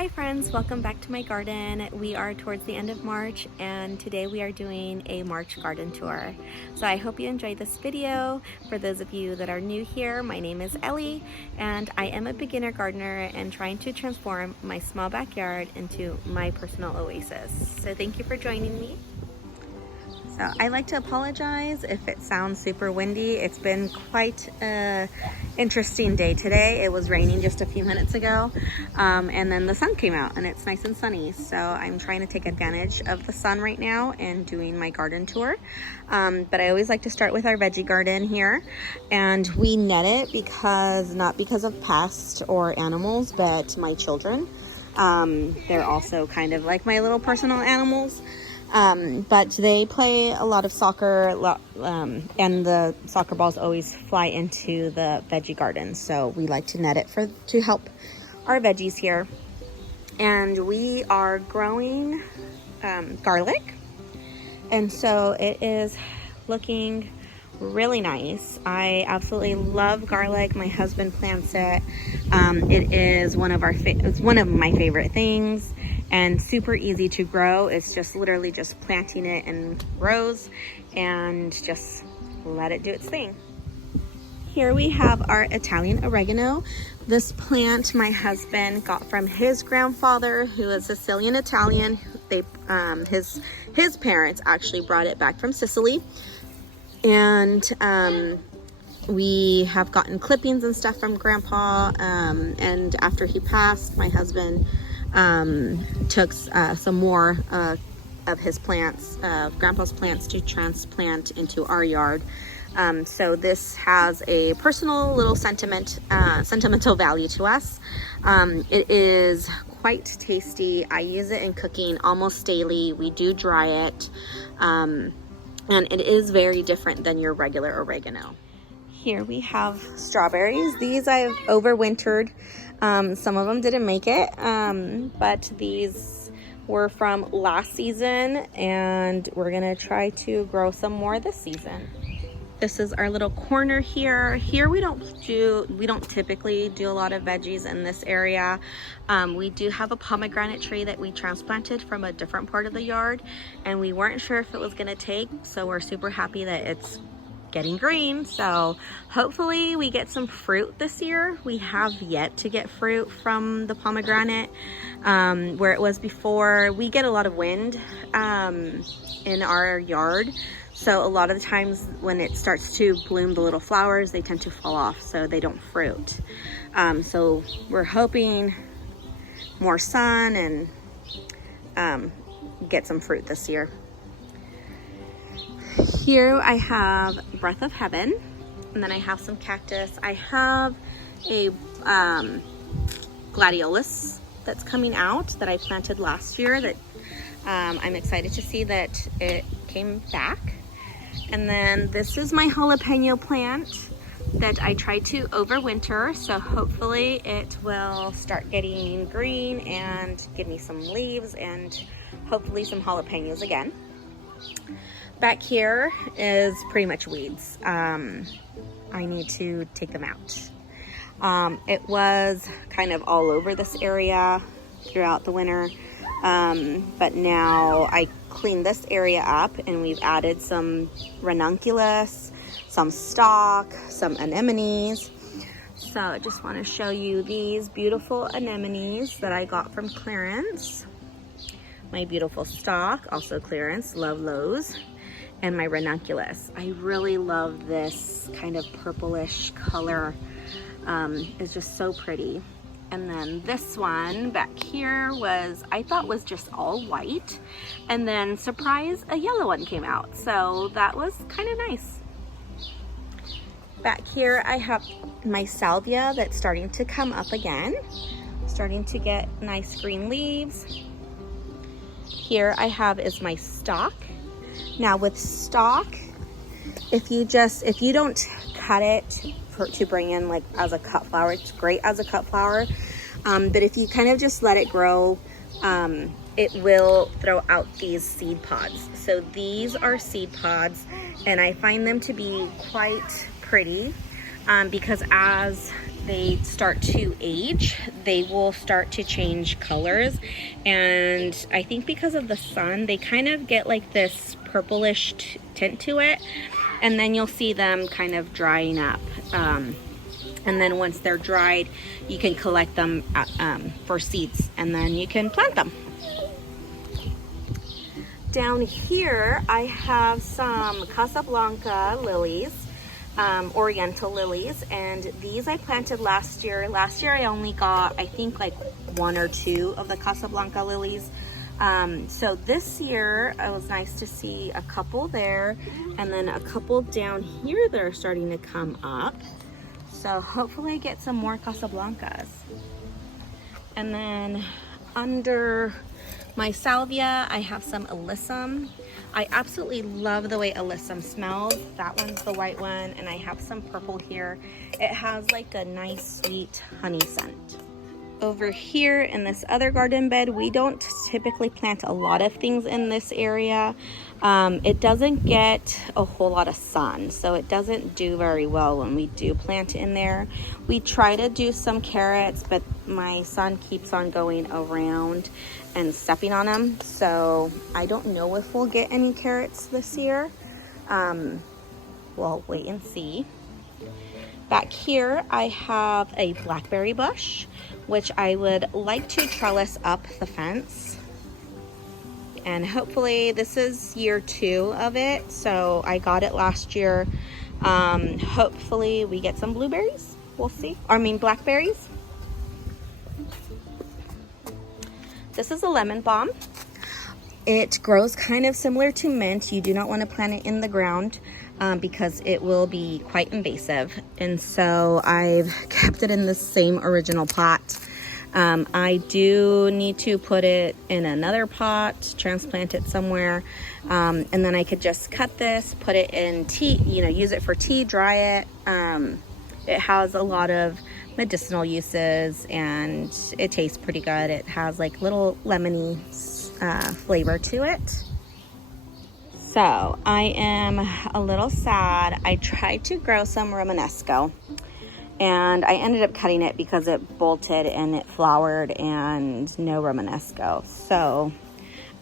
Hi friends, welcome back to my garden. We are towards the end of March and today we are doing a March garden tour. So I hope you enjoyed this video. For those of you that are new here, my name is Ellie and I am a beginner gardener and trying to transform my small backyard into my personal oasis. So thank you for joining me. So I like to apologize if it sounds super windy. It's been quite an interesting day today. It was raining just a few minutes ago and then the sun came out and it's nice and sunny. So I'm trying to take advantage of the sun right now and doing my garden tour. But I always like to start with our veggie garden here, and we net it not because of pests or animals, but my children. They're also kind of like my little personal animals. But they play a lot of soccer, and the soccer balls always fly into the veggie garden. So we like to net it to help our veggies here. And we are growing garlic, and so it is looking really nice. I absolutely love garlic. My husband plants it. It is one of my favorite things, and super easy to grow. It's just literally just planting it in rows and just let it do its thing. Here we have our Italian oregano. This plant my husband got from his grandfather, who is Sicilian Italian. His parents actually brought it back from Sicily. And we have gotten clippings and stuff from Grandpa, and after he passed, my husband took some more of his plants, Grandpa's plants, to transplant into our yard. So this has a personal little sentimental value to us. It is quite tasty. I use it in cooking almost daily. We do dry it, and it is very different than your regular oregano. Here we have strawberries. These I've overwintered. Some of them didn't make it, but these were from last season, and we're gonna try to grow some more this season. This is our little corner here. Here we don't typically do a lot of veggies in this area. We do have a pomegranate tree that we transplanted from a different part of the yard, and we weren't sure if it was gonna take, so we're super happy that it's getting green. So hopefully we get some fruit this year. We have yet to get fruit from the pomegranate. Where it was before, we get a lot of wind in our yard. So a lot of the times when it starts to bloom the little flowers, they tend to fall off, so they don't fruit. So we're hoping more sun and get some fruit this year. Here I have Breath of Heaven, and then I have some cactus. I have a gladiolus that's coming out that I planted last year that I'm excited to see that it came back. And then this is my jalapeno plant that I tried to overwinter, so hopefully it will start getting green and give me some leaves and hopefully some jalapenos again. Back here is pretty much weeds. I need to take them out. It was kind of all over this area throughout the winter, but now I cleaned this area up and we've added some ranunculus, some stock, some anemones. So I just want to show you these beautiful anemones that I got from clearance. My beautiful stock, also clearance, love those. And my ranunculus. I really love this kind of purplish color. It's just so pretty. And then this one back here I thought was just all white. And then surprise, a yellow one came out. So that was kind of nice. Back here I have my salvia that's starting to come up again. Starting to get nice green leaves. Here I have is my stock. Now with stock, if you don't cut it to bring in like as a cut flower, it's great as a cut flower. But if you kind of just let it grow, it will throw out these seed pods. So these are seed pods, and I find them to be quite pretty because as they start to age, they will start to change colors. And I think because of the sun, they kind of get like this purplish tint to it. And then you'll see them kind of drying up. And then once they're dried, you can collect them for seeds, and then you can plant them. Down here, I have some Casablanca lilies, Oriental lilies, and these I planted last year. Last year I only got, I think, like 1 or 2 of the Casablanca lilies. So this year it was nice to see a couple there, and then a couple down here that are starting to come up. So hopefully I get some more Casablancas. And then under my salvia, I have some alyssum. I absolutely love the way alyssum smells. That one's the white one, and I have some purple here. It has like a nice sweet honey scent. Over here in this other garden bed, we don't typically plant a lot of things in this area. It doesn't get a whole lot of sun, so it doesn't do very well when we do plant in there. We try to do some carrots, but my son keeps on going around and stepping on them, so I don't know if we'll get any carrots this year. We'll wait and see. Back here I have a blackberry bush, which I would like to trellis up the fence. And hopefully this is year 2 of it, so I got it last year. Hopefully we get some blueberries. We'll see. Blackberries. This is a lemon balm. It grows kind of similar to mint. You do not want to plant it in the ground because it will be quite invasive. And so I've kept it in the same original pot. I do need to put it in another pot, transplant it somewhere, and then I could just cut this, put it in tea, use it for tea, dry it. It has a lot of medicinal uses, and it tastes pretty good. It has like little lemony flavor to it. So I am a little sad. I tried to grow some Romanesco, and I ended up cutting it because it bolted and it flowered and no Romanesco. So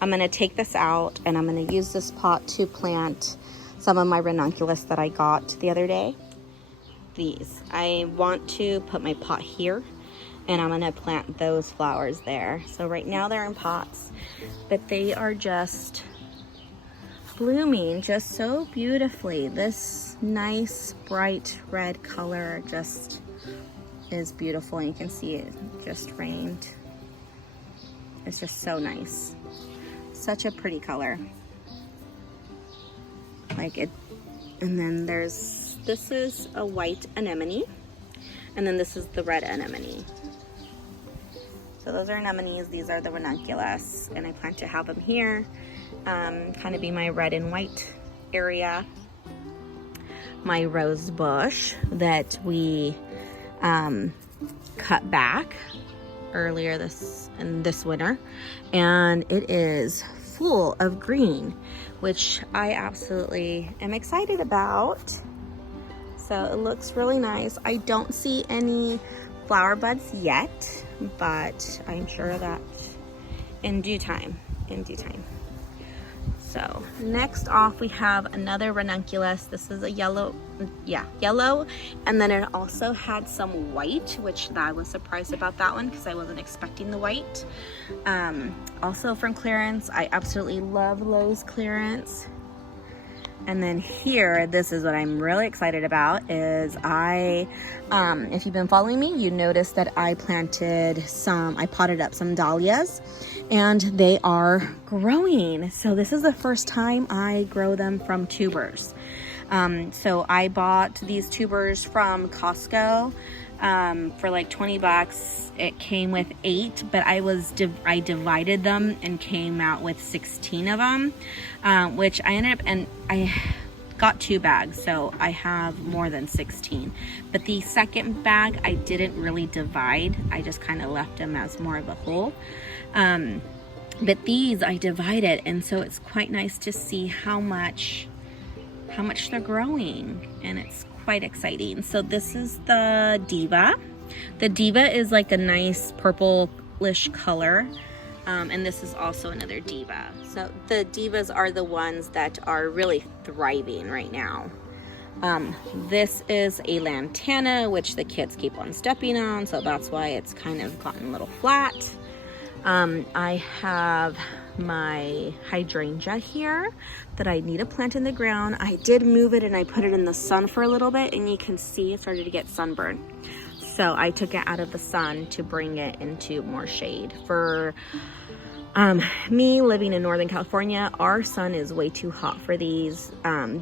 I'm gonna take this out, and I'm gonna use this pot to plant some of my ranunculus that I got the other day. These. I want to put my pot here, and I'm gonna plant those flowers there. So right now they're in pots, but they are just blooming just so beautifully. This nice bright red color just is beautiful, and you can see it just rained. It's just so nice. Such a pretty color. Like it. And then this is a white anemone, and then this is the red anemone. So those are anemones, these are the ranunculus, and I plan to have them here, kind of be my red and white area. My rose bush that we cut back earlier this winter, and it is full of green, which I absolutely am excited about. So it looks really nice. I don't see any flower buds yet, but I'm sure that in due time. So next off we have another ranunculus. This is a yellow, and then it also had some white, which I was surprised about that one because I wasn't expecting the white. Also from clearance. I absolutely love Lowe's clearance. And then here, this is what I'm really excited about, is if you've been following me, you noticed that I potted up some dahlias, and they are growing. So this is the first time I grow them from tubers. So I bought these tubers from Costco for like 20 bucks. It came with 8, but I divided them and came out with 16 of them, which I ended up, and I got 2 bags, so I have more than 16. But the second bag I didn't really divide. I just kind of left them as more of a whole. But these I divided, and so it's quite nice to see how much they're growing, and it's quite exciting. So this is the Diva. The Diva is like a nice purplish color. And this is also another Diva. So the Divas are the ones that are really thriving right now. This is a Lantana, which the kids keep on stepping on, so that's why it's kind of gotten a little flat. I have my hydrangea here that I need to plant in the ground. I did move it and I put it in the sun for a little bit, and you can see it started to get sunburned. So I took it out of the sun to bring it into more shade. For me living in Northern California, our sun is way too hot for these.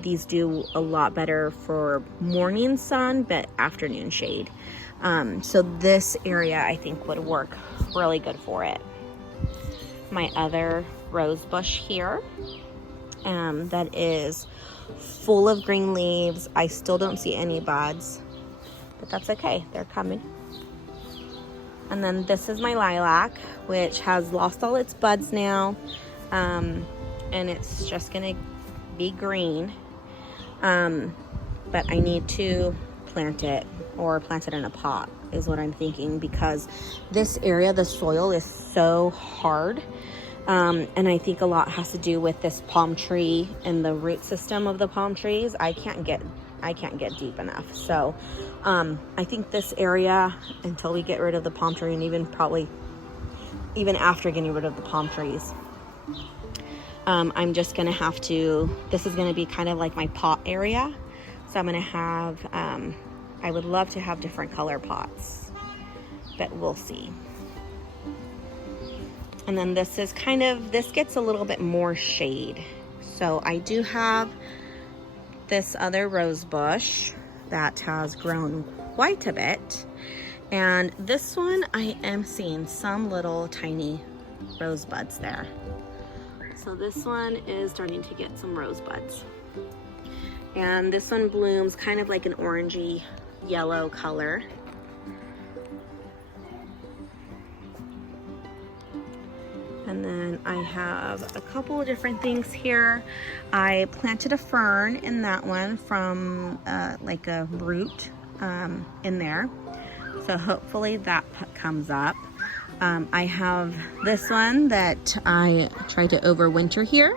These do a lot better for morning sun, but afternoon shade. So this area I think would work really good for it. My other rose bush here, that is full of green leaves. I still don't see any buds, but that's okay, they're coming. And then this is my lilac, which has lost all its buds now, and it's just gonna be green, but I need to plant it, or plant it in a pot is what I'm thinking, because this area, the soil is so hard, and I think a lot has to do with this palm tree and the root system of the palm trees. I can't get deep enough. So I think this area, until we get rid of the palm tree, and even after getting rid of the palm trees, I'm just gonna have to, this is gonna be kind of like my pot area. So I'm gonna have, I would love to have different color pots, but we'll see. And then this is kind of, this gets a little bit more shade. So I do have this other rose bush that has grown quite a bit, and this one I am seeing some little tiny rose buds there. So this one is starting to get some rose buds, and this one blooms kind of like an orangey yellow color. And then I have a couple of different things here. I planted a fern in that one from like a root in there. So hopefully that comes up. I have this one that I tried to overwinter here,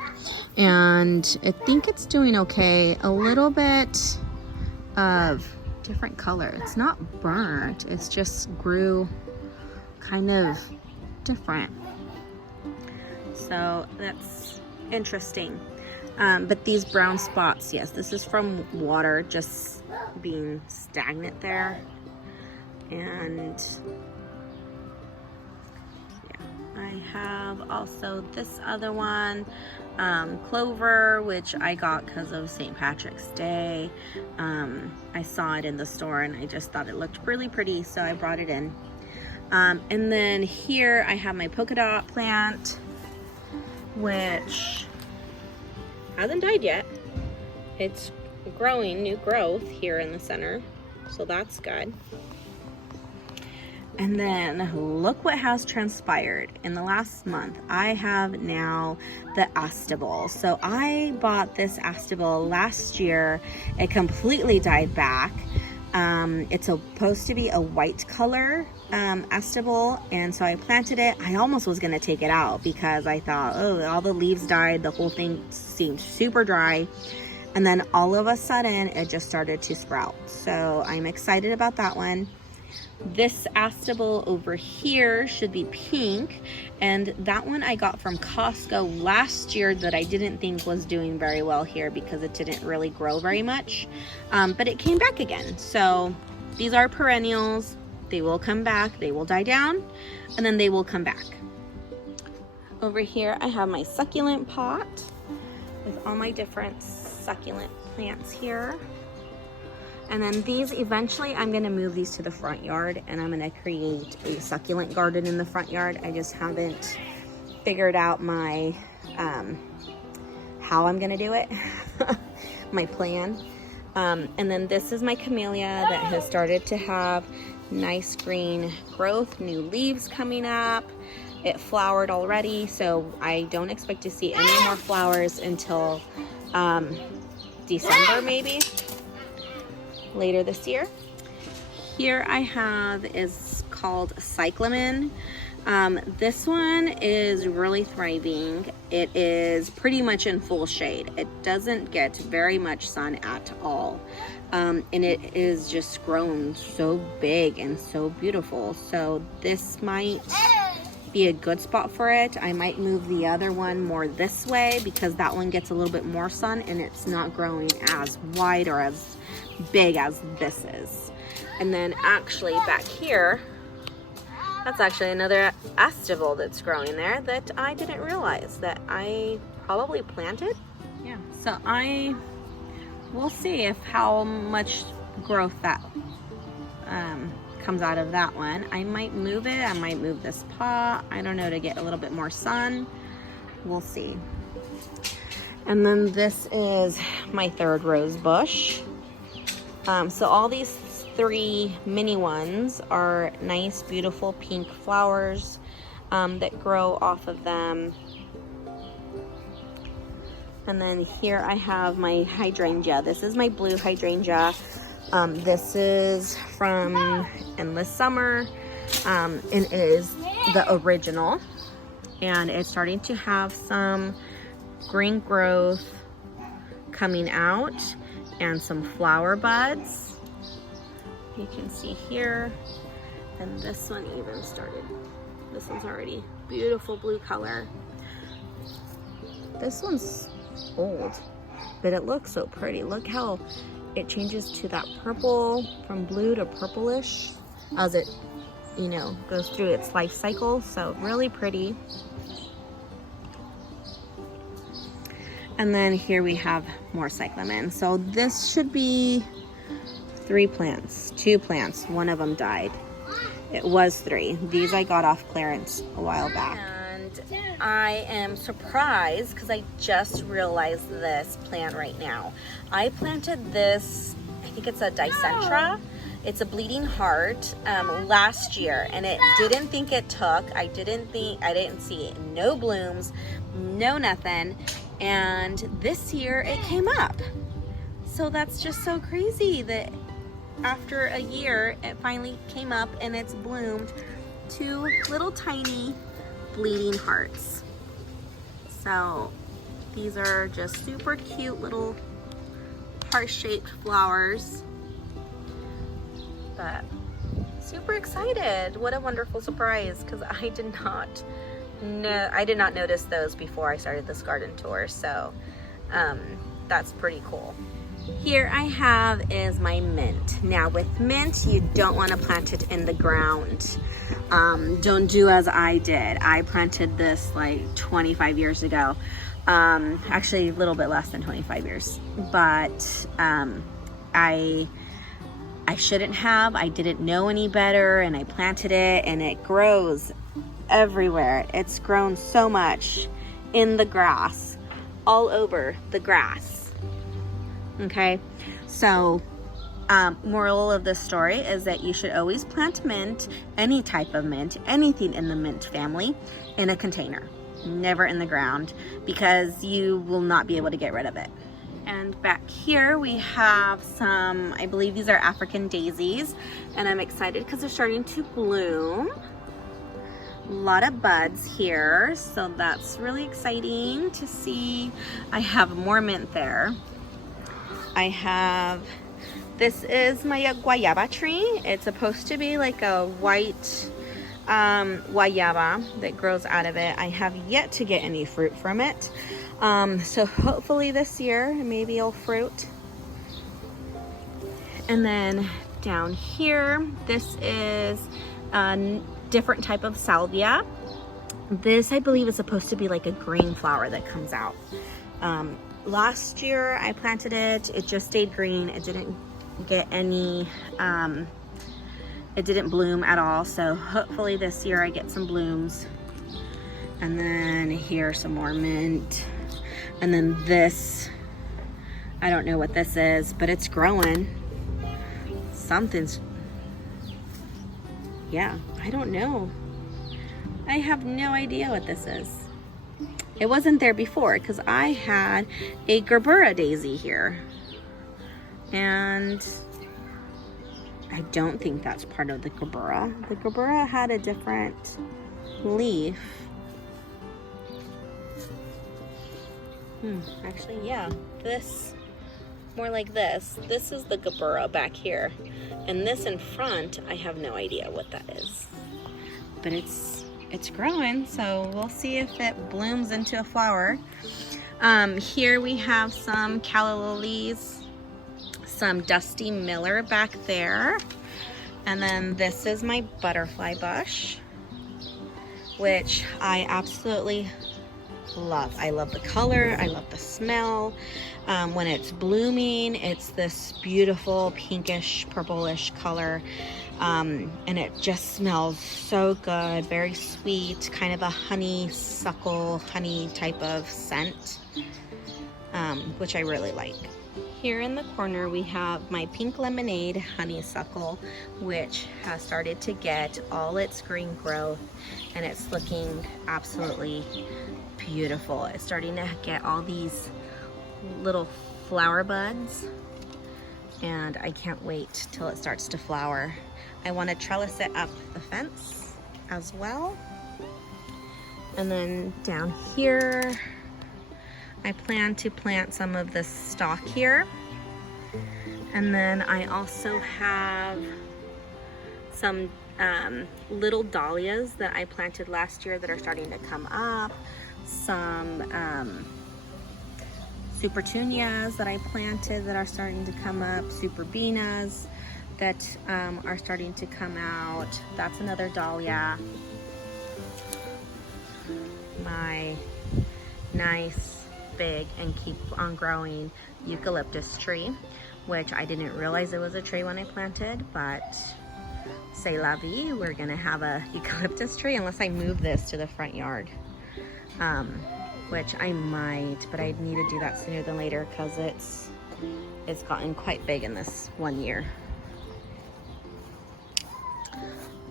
and I think it's doing okay. A little bit of different color. It's not burnt, it's just grew kind of different. So that's interesting. But these brown spots, yes, this is from water just being stagnant there. And yeah, I have also this other one, clover, which I got because of St. Patrick's Day. I saw it in the store and I just thought it looked really pretty, so I brought it in. And then here I have my polka dot plant, which hasn't died yet. It's growing new growth here in the center, so that's good. And then look what has transpired in the last month. I have now the Astable. So I bought this Astable last year. It completely died back. It's supposed to be a white color Astable, and so I planted it. I almost was gonna take it out because I thought, oh, all the leaves died, the whole thing seemed super dry, and then all of a sudden it just started to sprout. So I'm excited about that one. This Astable over here should be pink, and that one I got from Costco last year that I didn't think was doing very well here because it didn't really grow very much, but it came back again. So these are perennials. They will come back, they will die down, and then they will come back. Over here I have my succulent pot with all my different succulent plants here. And then these, eventually I'm gonna move these to the front yard, and I'm gonna create a succulent garden in the front yard. I just haven't figured out my, how I'm gonna do it, my plan. And then this is my camellia that has started to have nice green growth, new leaves coming up. It flowered already, so I don't expect to see any more flowers until December maybe. Later this year. here I have is called cyclamen. This one is really thriving. It is pretty much in full shade. It doesn't get very much sun at all. And it is just grown so big and so beautiful. So this might be a good spot for it. I might move the other one more this way because that one gets a little bit more sun and it's not growing as wide or as big as this is. And then actually back here, that's actually another estival that's growing there that I didn't realize that I probably planted. Yeah, so we'll see if how much growth that comes out of that one. I might move it, I might move this pot, I don't know, to get a little bit more sun. We'll see. And then this is my third rose bush. So all these 3 mini ones are nice, beautiful pink flowers that grow off of them. And then here I have my hydrangea. This is my blue hydrangea. This is from Endless Summer. It is the original. And it's starting to have some green growth coming out and some flower buds. You can see here. And this one even started. This one's already beautiful blue color. This one's old, but it looks so pretty. Look how it changes to that purple, from blue to purplish as it, you know, goes through its life cycle. So really pretty. And then here we have more cyclamen. So this should be 3 plants, 2 plants. One of them died. It was 3. These I got off clearance a while back. And I am surprised because I just realized this plant right now. I planted this, I think it's a Dicentra. It's a bleeding heart last year, and it didn't think it took. I didn't see no blooms, no nothing. And this year it came up. So that's just so crazy that after a year it finally came up and it's bloomed 2 little tiny bleeding hearts. So these are just super cute little heart-shaped flowers. But super excited. What a wonderful surprise, because I did not notice those before I started this garden tour. So that's pretty cool. Here I have is my mint. Now with mint, you don't want to plant it in the ground. Don't do as I did. I planted this like 25 years ago. Actually a little bit less than 25 years. But I shouldn't have. I didn't know any better, and I planted it, and it grows everywhere. It's grown so much in the grass, all over the grass. Okay, so moral of this story is that you should always plant mint, any type of mint, anything in the mint family, in a container, never in the ground, because you will not be able to get rid of it. And back here we have some, I believe these are African daisies, and I'm excited because they're starting to bloom. A lot of buds here, so that's really exciting to see. I have more mint there. I have, this is my guayaba tree. It's supposed to be like a white guayaba that grows out of it. I have yet to get any fruit from it. So hopefully this year, maybe it'll fruit. And then down here, this is a different type of salvia. This, I believe, is supposed to be like a green flower that comes out. Last year I planted it, it just stayed green. It didn't get any, it didn't bloom at all. So hopefully this year I get some blooms. And then here some more mint. And then this, I don't know what this is, but it's growing. Something's, yeah, I don't know. I have no idea what this is. It wasn't there before because I had a Gerbera daisy here. And I don't think that's part of the Gerbera. The Gerbera had a different leaf. Actually, yeah, this, more like this. This is the Gerbera back here. And this in front, I have no idea what that is. But it's growing, so we'll see if it blooms into a flower. Here we have some calla lilies, some Dusty Miller back there. And then this is my butterfly bush, which I absolutely love. I love the color, I love the smell. When it's blooming, it's this beautiful pinkish, purplish color. And it just smells so good, very sweet, kind of a honeysuckle, honey type of scent, which I really like. Here in the corner we have my pink lemonade honeysuckle, which has started to get all its green growth, and it's looking absolutely beautiful. It's starting to get all these little flower buds, and I can't wait till it starts to flower. I want to trellis it up the fence as well. And then down here, I plan to plant some of this stock here. And then I also have some little dahlias that I planted last year that are starting to come up. Some supertunias that I planted that are starting to come up. Superbinas that are starting to come out. That's another dahlia. My nice, big, and keep on growing eucalyptus tree, which I didn't realize it was a tree when I planted, but c'est la vie, we're gonna have a eucalyptus tree unless I move this to the front yard, which I might, but I need to do that sooner than later because it's gotten quite big in this 1 year.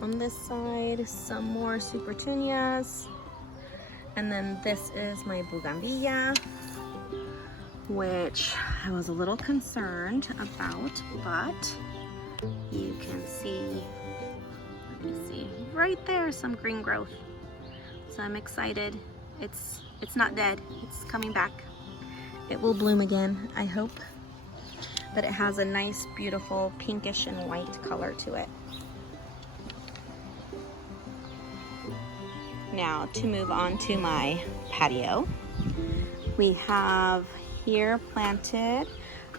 On this side, some more supertunias. And then this is my bougainvillea, which I was a little concerned about, but you can see, let me see, right there, some green growth. So I'm excited. It's not dead, it's coming back. It will bloom again, I hope. But it has a nice, beautiful pinkish and white color to it. Now to move on to my patio, we have here planted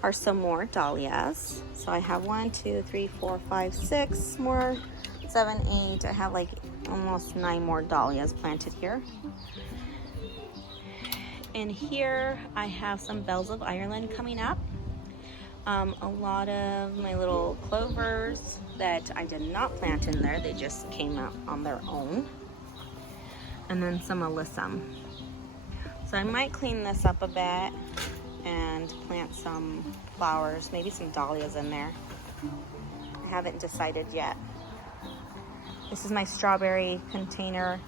are some more dahlias. So I have 1, 2, 3, 4, 5, 6 more, 7, 8. I have like almost 9 more dahlias planted here. And here I have some bells of Ireland coming up. A lot of my little clovers that I did not plant in there, they just came out on their own. And then some alyssum. So I might clean this up a bit and plant some flowers, maybe some dahlias in there. I haven't decided yet. This is my strawberry container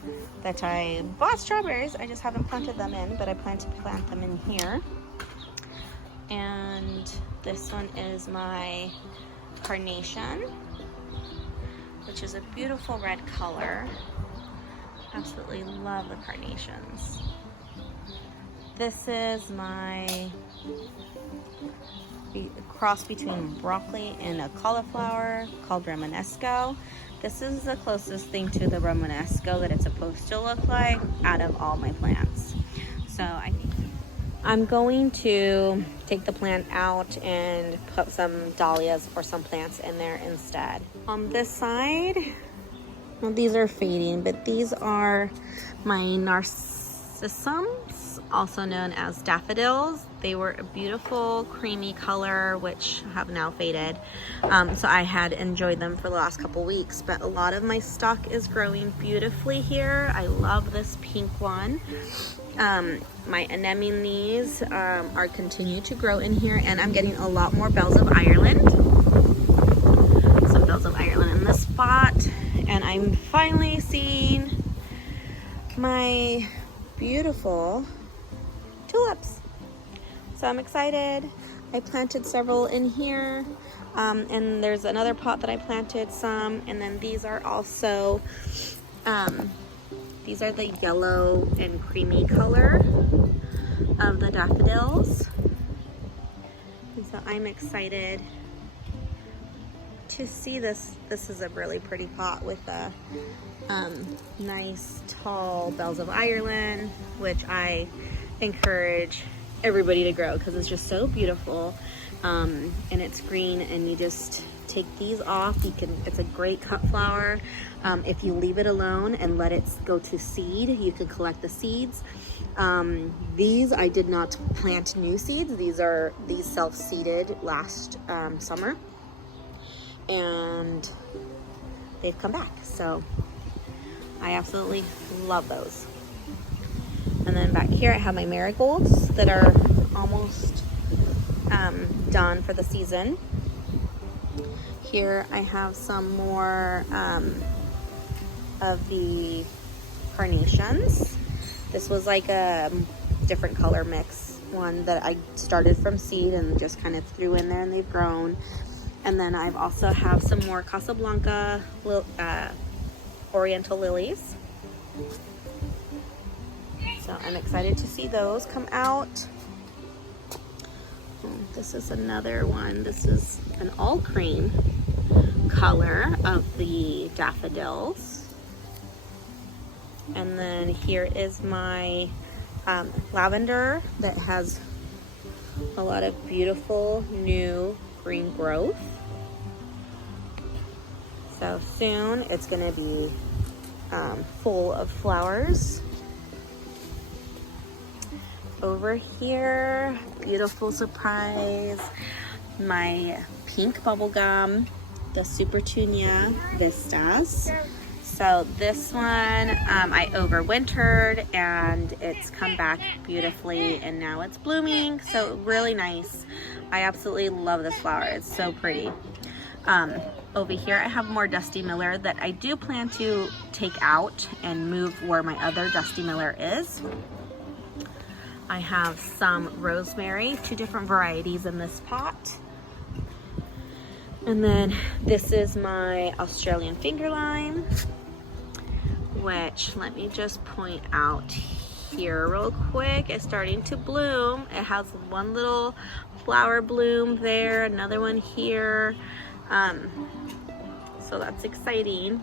that I bought strawberries. I just haven't planted them in, but I plan to plant them in here. And this one is my carnation, which is a beautiful red color. Absolutely love the carnations. This is my cross between broccoli and a cauliflower called Romanesco. This is the closest thing to the Romanesco that it's supposed to look like out of all my plants. So I'm going to take the plant out and put some dahlias or some plants in there instead. On this side, well, these are fading, but these are my narcissums, also known as daffodils. They were a beautiful creamy color, which have now faded. So I had enjoyed them for the last couple weeks, but a lot of my stock is growing beautifully here. I love this pink one. My anemones are continue to grow in here, and I'm getting a lot more bells of Ireland. Some bells of Ireland in this spot. And I'm finally seeing my beautiful tulips. So I'm excited. I planted several in here. And there's another pot that I planted some. And then these are also, these are the yellow and creamy color of the daffodils. And so I'm excited to see this. This is a really pretty pot with a nice tall bells of Ireland, which I encourage everybody to grow because it's just so beautiful. And it's green, and you just take these off. You can, it's a great cut flower. If you leave it alone and let it go to seed, you can collect the seeds. These I did not plant new seeds. These self-seeded last summer, and they've come back. So I absolutely love those. And then back here I have my marigolds that are almost done for the season. Here I have some more of the carnations. This was like a different color mix one that I started from seed and just kind of threw in there, and they've grown. And then I've also have some more Casablanca oriental lilies. So I'm excited to see those come out. This is another one. This is an all cream color of the daffodils. And then here is my lavender that has a lot of beautiful new green growth. So soon it's going to be full of flowers. Over here, beautiful surprise, my pink bubblegum, the Supertunia Vistas. So this one I overwintered, and it's come back beautifully, and now it's blooming. So really nice. I absolutely love this flower. It's so pretty. Over here I have more Dusty Miller that I do plan to take out and move where my other Dusty Miller is. I have some rosemary, 2 different varieties in this pot. And then this is my Australian finger lime, which, let me just point out here real quick, it's starting to bloom. It has one little flower bloom there, another one here. So that's exciting.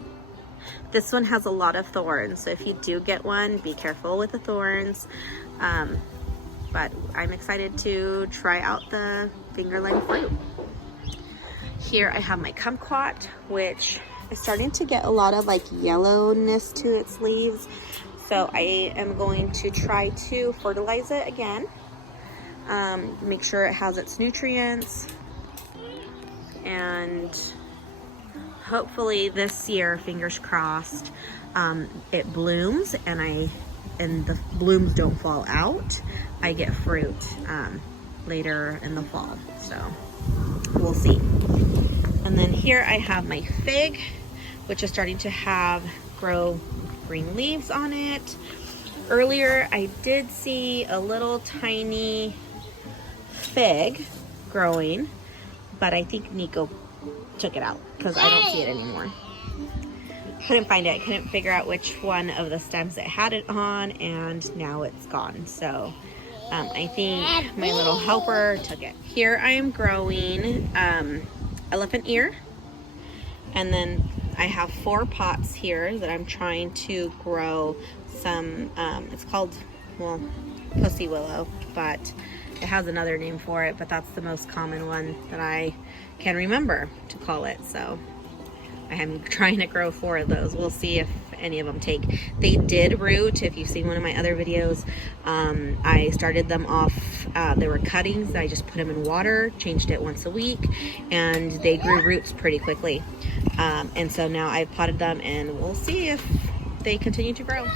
This one has a lot of thorns, so if you do get one, be careful with the thorns. But I'm excited to try out the finger lime fruit. Here I have my kumquat, which is starting to get a lot of like yellowness to its leaves. So I am going to try to fertilize it again. Make sure it has its nutrients. And hopefully this year, fingers crossed, it blooms and the blooms don't fall out. I get fruit later in the fall, so we'll see. And then here I have my fig, which is starting to grow green leaves on it. Earlier I did see a little tiny fig growing, but I think Nico took it out because I don't see it anymore. Couldn't find it. I couldn't figure out which one of the stems it had it on, and now it's gone. So I think my little helper took it. Here I am growing elephant ear, and then I have 4 pots here that I'm trying to grow some, it's called, well, pussy willow, but it has another name for it, but that's the most common one that I can remember to call it. So I am trying to grow 4 of those. We'll see if any of them take. They did root. If you've seen one of my other videos, I started them off, they were cuttings. I just put them in water, changed it once a week, and they grew roots pretty quickly. And so now I've potted them, and we'll see if they continue to grow.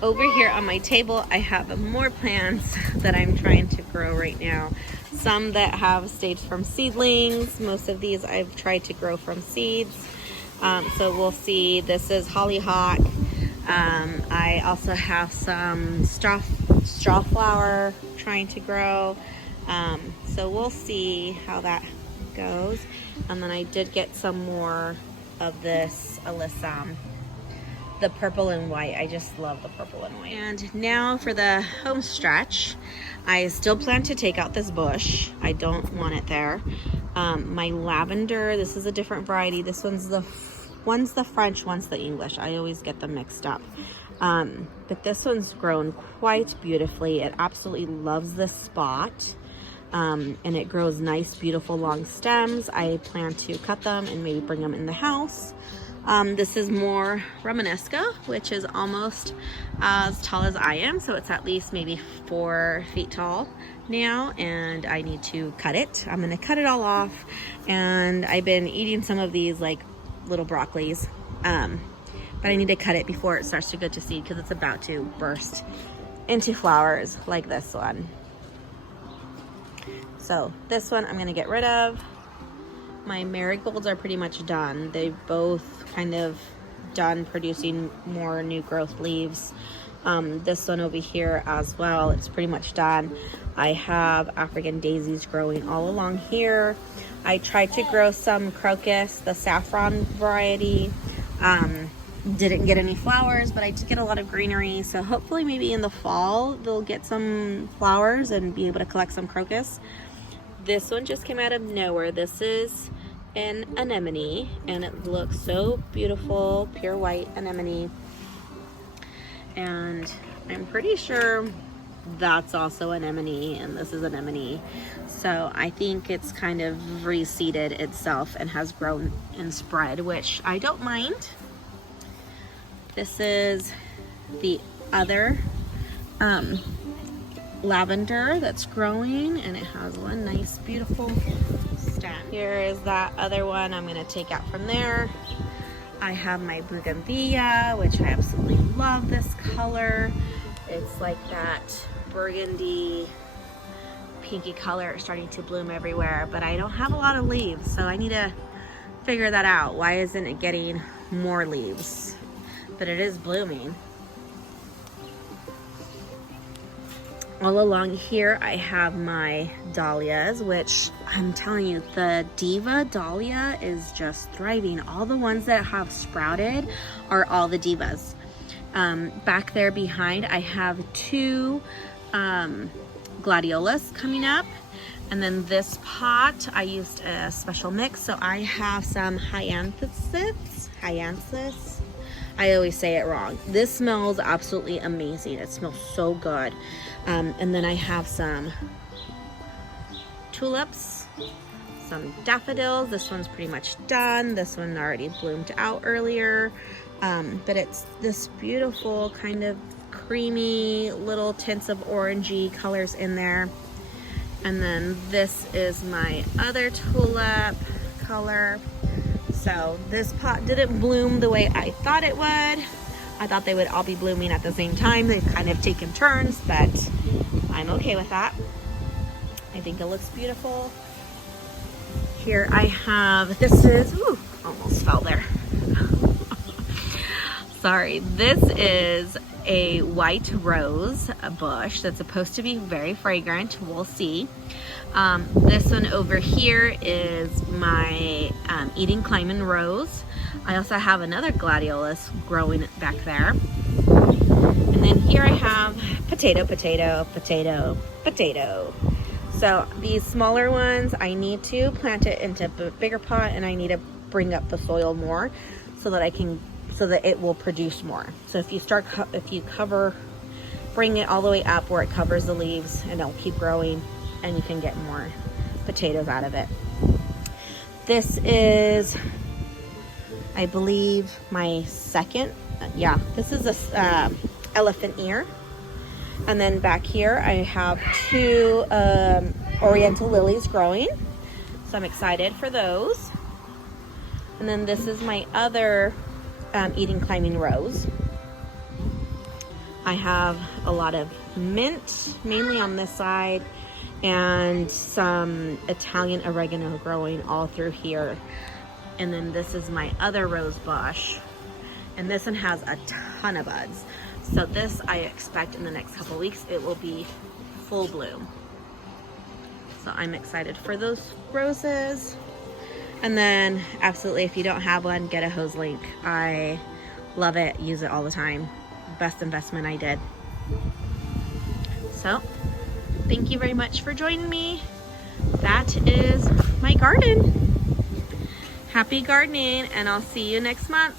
Over here on my table, I have more plants that I'm trying to grow right now. Some that have stayed from seedlings. Most of these I've tried to grow from seeds. So we'll see. This is hollyhock. I also have some straw flower trying to grow. So we'll see how that goes. And then I did get some more of this alyssum, the purple and white. I just love the purple and white. And now for the home stretch, I still plan to take out this bush. I don't want it there. My lavender, this is a different variety. This one's the French, one's the English. I always get them mixed up. But this one's grown quite beautifully. It absolutely loves this spot. And it grows nice, beautiful long stems. I plan to cut them and maybe bring them in the house. This is more Romanesca, which is almost as tall as I am. So it's at least maybe 4 feet tall now, and I need to cut it. I'm gonna cut it all off. And I've been eating some of these like little broccolis. But I need to cut it before it starts to go to seed because it's about to burst into flowers like this one. So this one I'm gonna get rid of. My marigolds are pretty much done. They've both kind of done producing more new growth leaves. This one over here as well, it's pretty much done. I have African daisies growing all along here. I tried to grow some crocus, the saffron variety. Didn't get any flowers, but I did get a lot of greenery. So hopefully maybe in the fall they'll get some flowers and be able to collect some crocus. This one just came out of nowhere. This is an anemone, and it looks so beautiful, pure white anemone. And I'm pretty sure that's also anemone, and this is anemone. So I think it's kind of reseeded itself and has grown and spread, which I don't mind. This is the other lavender that's growing, and it has one nice beautiful stem. Here is that other one I'm going to take out from there. I have my bougainvillea, which I absolutely love this color. It's like that burgundy pinky color starting to bloom everywhere, but I don't have a lot of leaves, so I need to figure that out. Why isn't it getting more leaves? But it is blooming. All along here I have my dahlias, which I'm telling you, the Diva dahlia is just thriving. All the ones that have sprouted are all the Divas. Back there behind I have 2 gladiolas coming up, and then this pot I used a special mix, so I have some hyanthus. I always say it wrong. This smells absolutely amazing. It smells so good. And then I have some tulips, some daffodils. This one's pretty much done. This one already bloomed out earlier. But it's this beautiful kind of creamy little tints of orangey colors in there. And then this is my other tulip color. So this pot didn't bloom the way I thought it would. I thought they would all be blooming at the same time. They've kind of taken turns, but I'm okay with that. I think it looks beautiful. Here I have, this is, ooh, almost fell there. Sorry, this is a white rose bush that's supposed to be very fragrant. We'll see. This one over here is my Eden Kleiman rose. I also have another gladiolus growing back there. And then here I have potato. So these smaller ones, I need to plant it into a bigger pot, and I need to bring up the soil more so that it will produce more. So if you bring it all the way up where it covers the leaves, and it'll keep growing, and you can get more potatoes out of it. This is, I believe, my second. This is a elephant ear. And then back here I have 2 oriental lilies growing, so I'm excited for those. And then this is my other Eden Kleiman rose. I have a lot of mint, mainly on this side, and some Italian oregano growing all through here. And then this is my other rose bush, and this one has a ton of buds. So this, I expect in the next couple weeks it will be full bloom. So I'm excited for those roses. And then absolutely, if you don't have one, get a hose link. I love it, use it all the time. Best investment I did. So thank you very much for joining me. That is my garden. Happy gardening, and I'll see you next month.